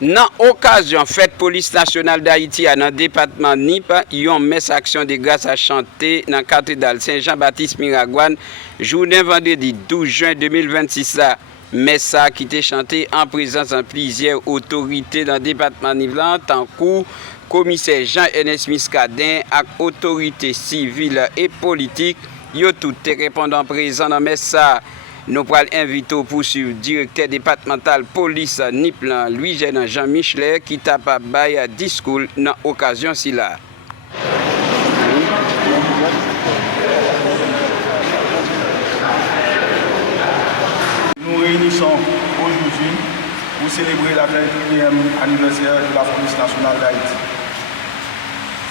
Dans l'occasion fête police nationale d'Haïti dans le département NIP, ils ont mis action de grâce à chanter dans la cathédrale Saint-Jean-Baptiste Miragouane, journée vendredi 12 juin 2026. Mais ça qui était chanté en présence de plusieurs autorités dans le département NIP, tant que commissaire Jean-Ernest Miscadin et autorités civiles et politiques, ils ont tous répondant présents dans le ça. Nous allons inviter pour suivre le directeur départemental police Niplan, Louis-Jean Jean-Michelet, qui t'a pas un discours dans l'occasion là. Nous réunissons aujourd'hui pour célébrer la 21e anniversaire de la police nationale d'Haïti.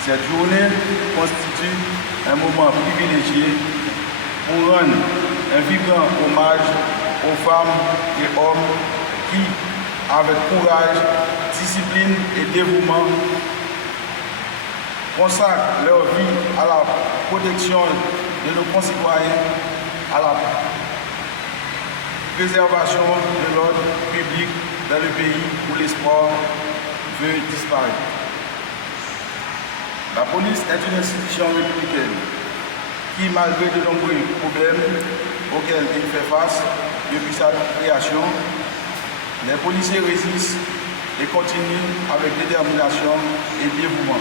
Cette journée constitue un moment privilégié pour rendre un vibrant hommage aux femmes et hommes qui, avec courage, discipline et dévouement, consacrent leur vie à la protection de nos concitoyens, à la préservation de l'ordre public dans le pays où l'espoir veut disparaître. La police est une institution républicaine qui, malgré de nombreux problèmes auxquels il fait face depuis sa création, les policiers résistent et continuent avec détermination et dévouement,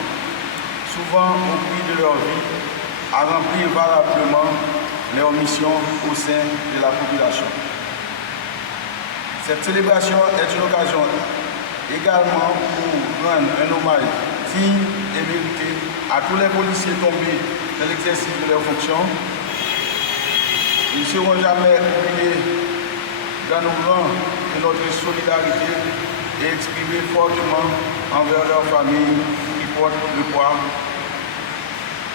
souvent au prix de leur vie, à remplir valablement leur mission au sein de la population. Cette célébration est une occasion également pour rendre un hommage digne et mérité à tous les policiers tombés dans l'exercice de leurs fonctions. Ils ne seront jamais oubliés dans nos rangs de notre solidarité et exprimer fortement envers leurs familles qui portent le poids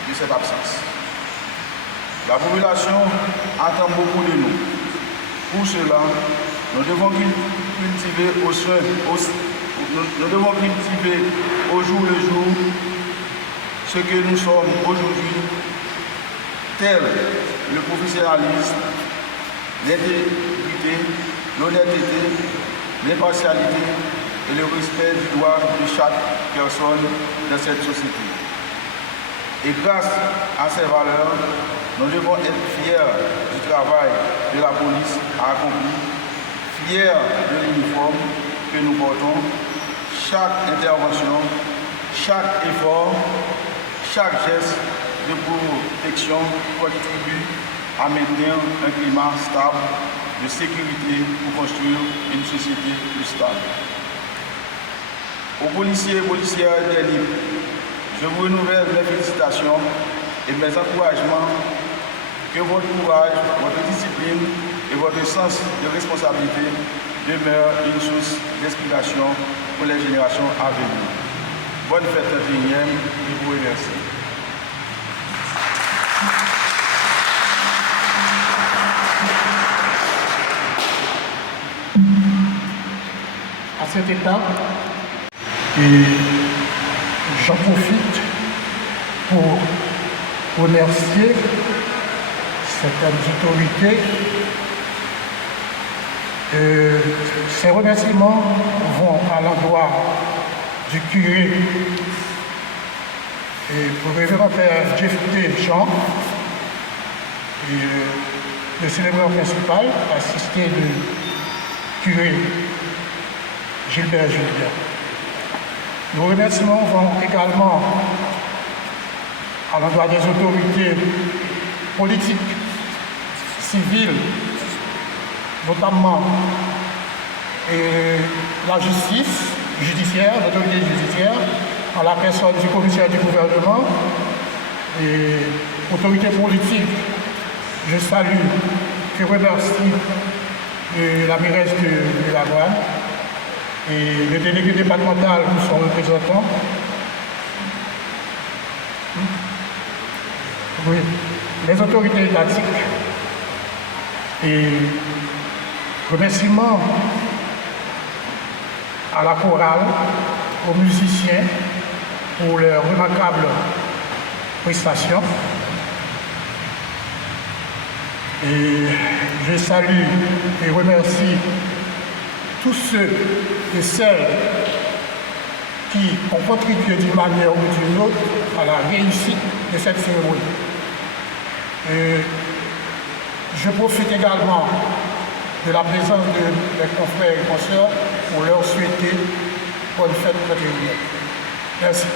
de cette absence. La population attend beaucoup de nous. Pour cela, nous devons cultiver au jour le jour ce que nous sommes aujourd'hui, tel le professionnalisme, l'intégrité, l'honnêteté, l'impartialité et le respect du droit de chaque personne dans cette société. Et grâce à ces valeurs, nous devons être fiers du travail que la police a accompli, fiers de l'uniforme que nous portons. Chaque intervention, chaque effort, chaque geste de protection contribue à maintenir un climat stable de sécurité pour construire une société plus stable. Aux policiers et policières des NIP, je vous renouvelle mes félicitations et mes encouragements. Que votre courage, votre discipline et votre sens de responsabilité demeurent une source d'inspiration pour les générations à venir. Bonne fête 31e et vous remercie. À cette étape, et j'en profite pour remercier certaines autorités. Ces remerciements vont à l'endroit du curé et pour le révérend père Jeffrey Jean, et le célébrant principal, assisté du curé Gilbert Julien. Nos remerciements vont également à l'endroit des autorités politiques, civiles, notamment la justice judiciaire, l'autorité judiciaire, en la personne du commissaire du gouvernement et autorité politique. Je salue, je remercie la mairesse de la Douane et le délégué départemental ou son représentant. Oui, les autorités étatiques et remerciements à la chorale, aux musiciens pour leurs remarquables prestations. Et je salue et remercie tous ceux et celles qui ont contribué d'une manière ou d'une autre à la réussite de cette cérémonie. Je profite également de la présence de mes confrères et consoeurs pour leur souhaiter bonne fête fraternelle. Merci.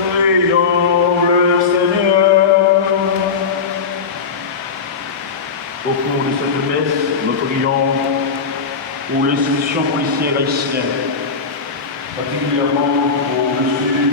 Prions le Seigneur. Au cours de cette messe, nous prions pour l'institution policière haïtienne, particulièrement pour M.